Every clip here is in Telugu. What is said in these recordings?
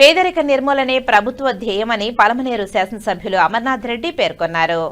పేదరిక నిర్మూలనే ప్రభుత్వ ధ్యేయమని పలమనేరు శాసనసభ్యులు అమర్నాథ్ రెడ్డి పేర్కొన్నారు.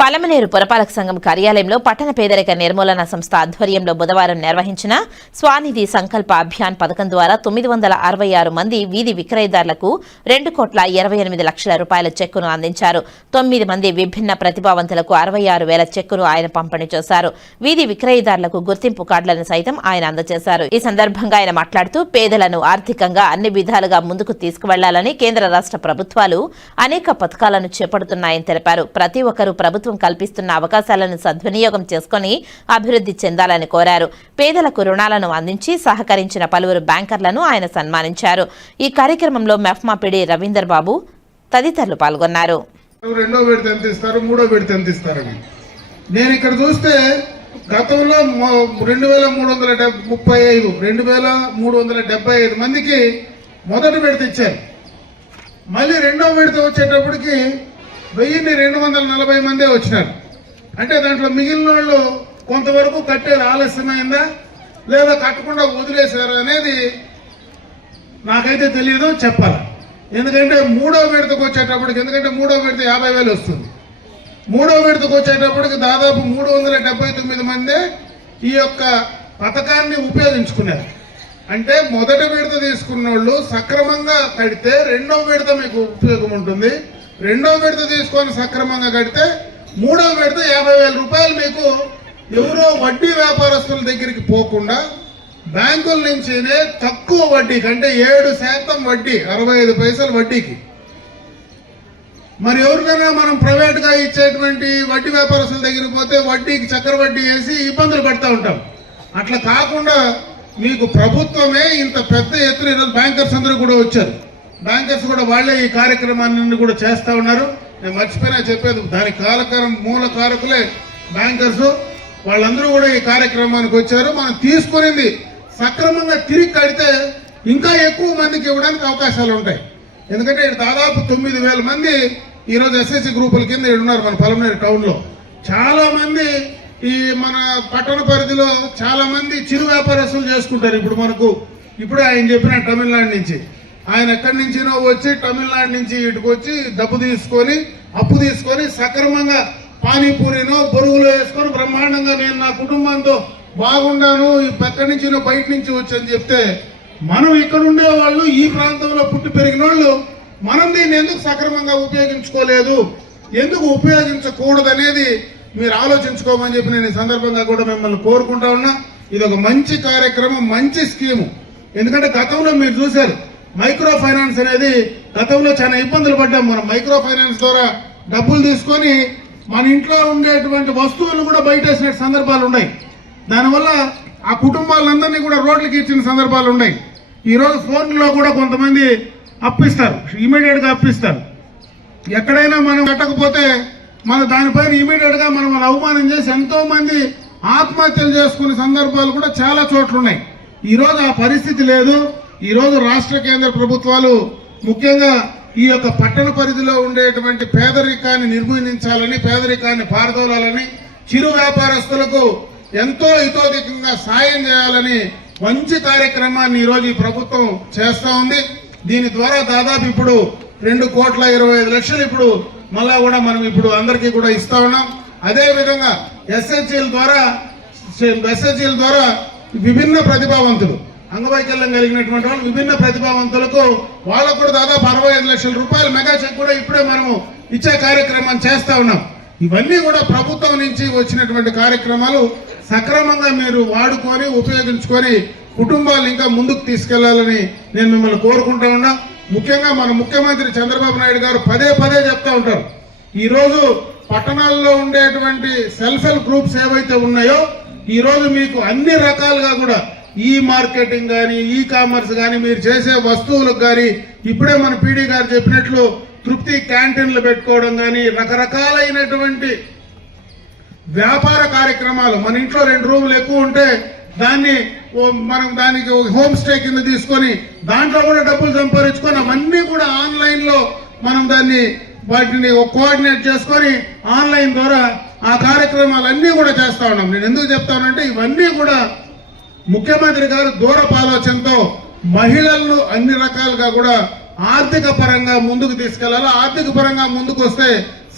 పలమనేరు పురపాలక సంఘం కార్యాలయంలో పట్టణ పేదరిక నిర్మూలన సంస్థ ఆధ్వర్యంలో బుధవారం నిర్వహించిన స్వానిధి సంకల్ప అభియాన్ పథకం ద్వారా తొమ్మిది వందల అరవై ఆరు మంది వీధి విక్రయదారులకు రెండు కోట్ల ఇరవై ఎనిమిది లక్షల రూపాయల చెక్కును అందించారు. తొమ్మిది మంది విభిన్న ప్రతిభావంతులకు అరవై ఆరు వేల చెక్కును ఆయన పంపిణీ చేశారు. వీధి విక్రయదారులకు గుర్తింపు కార్డులను సైతం ఆయన అందజేశారు. ఈ సందర్భంగా ఆయన మాట్లాడుతూ పేదలను ఆర్థికంగా అన్ని విధాలుగా ముందుకు తీసుకువెళ్ళాలని కేంద్ర రాష్ట్ర ప్రభుత్వాలు అనేక పథకాలను చేపడుతున్నాయని తెలిపారు. ప్రతి ఒక్కరూ ప్రభుత్వం ప్రభుత్వం కల్పిస్తున్న అవకాశాలను సద్వినియోగం చేసుకుని అభివృద్ధి చెందాలని కోరారు. పేదలకు రుణాలను అందించి సహకరించిన పలువురు బ్యాంకర్లను ఆయన సన్మానించారు. ఈ కార్యక్రమంలో మెఫ్మా పిడి రవీందర్ బాబు తదితరులు పాల్గొన్నారు. రెండో విడత ఎంత ఇస్తారు? మూడో విడత ఎంత ఇస్తారని. నేను ఇక్కడ చూస్తే గతంలో రెండు వేల మూడు వందల డెబ్ ముప్పై ఐదు రెండు వేల మూడు వందల డెబ్బై ఐదు మందికి మొదటి విడత ఇచ్చారు. మళ్ళీ రెండో విడత వచ్చేటప్పటికి వెయ్యిన్ని రెండు వందల నలభై మందే వచ్చినారు. అంటే దాంట్లో మిగిలిన వాళ్ళు కొంతవరకు కట్టేది ఆలస్యమైందా? లేదా కట్టకుండా వదిలేశారు అనేది నాకైతే తెలియదు చెప్పాలి. ఎందుకంటే మూడో విడతకు వచ్చేటప్పటికి ఎందుకంటే మూడో విడత యాభై వేలు వస్తుంది. మూడో విడతకు వచ్చేటప్పటికి దాదాపు మూడు వందల డెబ్బై తొమ్మిది మందే ఈ యొక్క పథకాన్ని ఉపయోగించుకున్నారు. అంటే మొదటి విడత తీసుకున్న వాళ్ళు సక్రమంగా కడితే రెండో విడత మీకు ఉపయోగం ఉంటుంది. రెండో విడత తీసుకొని సక్రమంగా కడితే మూడో విడత యాభై వేల రూపాయలు మీకు ఎవరో వడ్డీ వ్యాపారస్తుల దగ్గరికి పోకుండా బ్యాంకుల నుంచినే తక్కువ వడ్డీకి అంటే ఏడు శాతం వడ్డీ అరవై ఐదు పైసలు వడ్డీకి. మరి ఎవరికైనా మనం ప్రైవేట్గా ఇచ్చేటువంటి వడ్డీ వ్యాపారస్తుల దగ్గరికి పోతే వడ్డీకి చక్కెర వడ్డీ వేసి ఇబ్బందులు పడతా ఉంటాం. అట్లా కాకుండా మీకు ప్రభుత్వమే ఇంత పెద్ద ఎత్తున ఈరోజు బ్యాంకర్స్ అందరూ కూడా వచ్చారు. బ్యాంకర్స్ కూడా వాళ్ళే ఈ కార్యక్రమాన్ని కూడా చేస్తా ఉన్నారు. నేను మర్చిపోయినా చెప్పేది దాని కాలకరం మూల కారకులే బ్యాంకర్స్ వాళ్ళందరూ కూడా ఈ కార్యక్రమానికి వచ్చారు. మనం తీసుకునేది సక్రమంగా తిరిగి కడితే ఇంకా ఎక్కువ మందికి ఇవ్వడానికి అవకాశాలు ఉంటాయి. ఎందుకంటే దాదాపు తొమ్మిది వేల మంది ఈరోజు ఎస్ఎస్సి గ్రూపుల కింద ఉన్నారు మన పలమనేరు టౌన్లో చాలా మంది ఈ మన పట్టణ పరిధిలో చాలా మంది చిరు వ్యాపారస్తులు చేసుకుంటారు. ఇప్పుడు మనకు ఇప్పుడే ఆయన చెప్పిన తమిళనాడు నుంచి. ఆయన ఎక్కడి నుంచినో వచ్చి తమిళనాడు నుంచి ఇటుకు వచ్చి డబ్బు తీసుకొని అప్పు తీసుకొని సక్రమంగా పానీపూరినో బొరుగులో వేసుకొని బ్రహ్మాండంగా నేను నా కుటుంబంతో బాగుండాను ఈ ఎక్కడి నుంచినో బయట నుంచి వచ్చని చెప్తే మనం ఇక్కడ ఉండే వాళ్ళు ఈ ప్రాంతంలో పుట్టి పెరిగిన వాళ్ళు మనం దీన్ని ఎందుకు సక్రమంగా ఉపయోగించుకోలేదు? ఎందుకు ఉపయోగించకూడదనేది మీరు ఆలోచించుకోమని చెప్పి నేను ఈ సందర్భంగా కూడా మిమ్మల్ని కోరుకుంటా ఉన్నా. ఇది ఒక మంచి కార్యక్రమం మంచి స్కీము. ఎందుకంటే గతంలో మీరు చూశారు మైక్రో ఫైనాన్స్ అనేది గతంలో చాలా ఇబ్బందులు పడ్డాం. మనం మైక్రో ఫైనాన్స్ ద్వారా డబ్బులు తీసుకొని మన ఇంట్లో ఉండేటువంటి వస్తువులు కూడా బయటేసిన సందర్భాలు ఉన్నాయి. దానివల్ల ఆ కుటుంబాలందరినీ కూడా రోడ్లకి ఇచ్చిన సందర్భాలు ఉన్నాయి. ఈరోజు ఫోన్లో కూడా కొంతమంది అప్పిస్తారు. ఇమీడియట్గా అప్పిస్తారు. ఎక్కడైనా మనం కట్టకపోతే మన దానిపైన ఇమీడియట్గా మనం అవమానం చేసి ఎంతోమంది ఆత్మహత్యలు చేసుకునే సందర్భాలు కూడా చాలా చోట్లున్నాయి. ఈరోజు ఆ పరిస్థితి లేదు. ఈరోజు రాష్ట్ర కేంద్ర ప్రభుత్వాలు ముఖ్యంగా ఈ యొక్క పట్టణ పరిధిలో ఉండేటువంటి పేదరికాన్ని నిర్మూలించాలని పేదరికాన్ని పారదోలాలని చిరు వ్యాపారస్తులకు ఎంతో హితోధికంగా సాయం చేయాలని మంచి కార్యక్రమాన్ని ఈరోజు ఈ ప్రభుత్వం చేస్తూ ఉంది. దీని ద్వారా దాదాపు ఇప్పుడు రెండు కోట్ల ఇరవై ఐదు లక్షలు ఇప్పుడు మళ్ళా కూడా మనం ఇప్పుడు అందరికీ కూడా ఇస్తా ఉన్నాం. అదేవిధంగా ఎస్హెచ్ఎల్ ద్వారా ఎస్హెచ్ఎల్ ద్వారా విభిన్న ప్రతిభావంతులు అంగవైకల్యం కలిగినటువంటి వాళ్ళు విభిన్న ప్రతిభావంతులకు వాళ్ళకు కూడా దాదాపు అరవై ఐదు లక్షల రూపాయలు మెగా చెక్ కూడా ఇప్పుడే మనము ఇచ్చే కార్యక్రమం చేస్తా ఉన్నాం. ఇవన్నీ కూడా ప్రభుత్వం నుంచి వచ్చినటువంటి కార్యక్రమాలు సక్రమంగా మీరు వాడుకొని ఉపయోగించుకొని కుటుంబాలు ఇంకా ముందుకు తీసుకెళ్ళాలని నేను మిమ్మల్ని కోరుకుంటా ఉన్నా. ముఖ్యంగా మన ముఖ్యమంత్రి చంద్రబాబు నాయుడు గారు పదే పదే చెప్తా ఉంటారు. ఈరోజు పట్టణాల్లో ఉండేటువంటి సెల్ఫ్ హెల్ప్ గ్రూప్స్ ఏవైతే ఉన్నాయో ఈరోజు మీకు అన్ని రకాలుగా కూడా ఈ మార్కెటింగ్ కానీ ఈ కామర్స్ కానీ మీరు చేసే వస్తువులకు కానీ ఇప్పుడే మన పీడీ గారు చెప్పినట్లు తృప్తి క్యాంటీన్లు పెట్టుకోవడం కానీ రకరకాలైనటువంటి వ్యాపార కార్యక్రమాలు మన ఇంట్లో రెండు రూములు ఎక్కువ ఉంటే దాన్ని మనం దానికి హోమ్ స్టే కింద తీసుకొని దాంట్లో కూడా డబ్బులు సంపాదించుకొని అవన్నీ కూడా ఆన్లైన్లో మనం దాన్ని వాటిని కోఆర్డినేట్ చేసుకొని ఆన్లైన్ ద్వారా ఆ కార్యక్రమాలన్నీ కూడా చేస్తా ఉన్నాం. నేను ఎందుకు చెప్తానంటే ఇవన్నీ కూడా ముఖ్యమంత్రి గారు దూరపాలోచనతో మహిళలను అన్ని రకాలుగా కూడా ఆర్థిక పరంగా ముందుకు తీసుకెళ్ళాలి. ఆర్థిక పరంగా ముందుకు వస్తే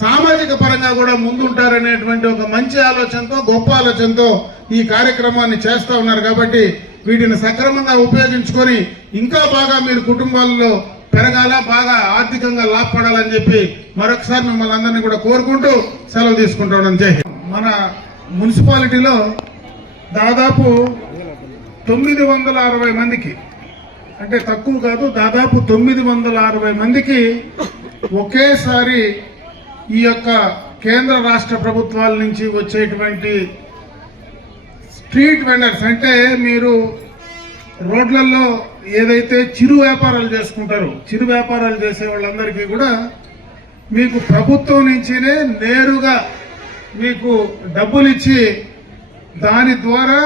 సామాజిక పరంగా కూడా ముందుంటారనేటువంటి ఒక మంచి ఆలోచనతో గొప్ప ఆలోచనతో ఈ కార్యక్రమాన్ని చేస్తూ ఉన్నారు. కాబట్టి వీటిని సక్రమంగా ఉపయోగించుకొని ఇంకా బాగా మీరు కుటుంబాల్లో పెరగాల బాగా ఆర్థికంగా లాభపడాలని చెప్పి మరొకసారి మిమ్మల్ని అందరినీ కూడా కోరుకుంటూ సెలవు తీసుకుంటాం జై మన మున్సిపాలిటీలో దాదాపు తొమ్మిది వందల అరవై మందికి. అంటే తక్కువ కాదు దాదాపు తొమ్మిది వందల అరవై మందికి ఒకేసారి ఈ యొక్క కేంద్ర రాష్ట్ర ప్రభుత్వాల నుంచి వచ్చేటువంటి స్ట్రీట్ వెండర్స్. అంటే మీరు రోడ్లలో ఏదైతే చిరు వ్యాపారాలు చేసుకుంటారో చిరు వ్యాపారాలు చేసే వాళ్ళందరికీ కూడా మీకు ప్రభుత్వం నుంచినే నేరుగా మీకు డబ్బులు ఇచ్చి దాని ద్వారా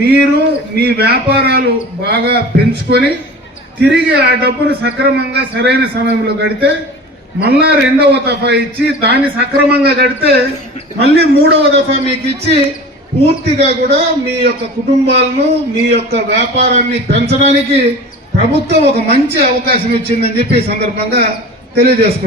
మీరు మీ వ్యాపారాలు బాగా పెంచుకొని తిరిగి ఆ డబ్బును సక్రమంగా సరైన సమయంలో గడితే మళ్ళా రెండవ దఫా ఇచ్చి దాన్ని సక్రమంగా గడితే మళ్ళీ మూడవ దఫా మీకు ఇచ్చి పూర్తిగా కూడా మీ యొక్క కుటుంబాలను మీ యొక్క వ్యాపారాన్ని పెంచడానికి ప్రభుత్వం ఒక మంచి అవకాశం ఇచ్చిందని చెప్పి సందర్భంగా తెలియజేసుకుంటున్నాను.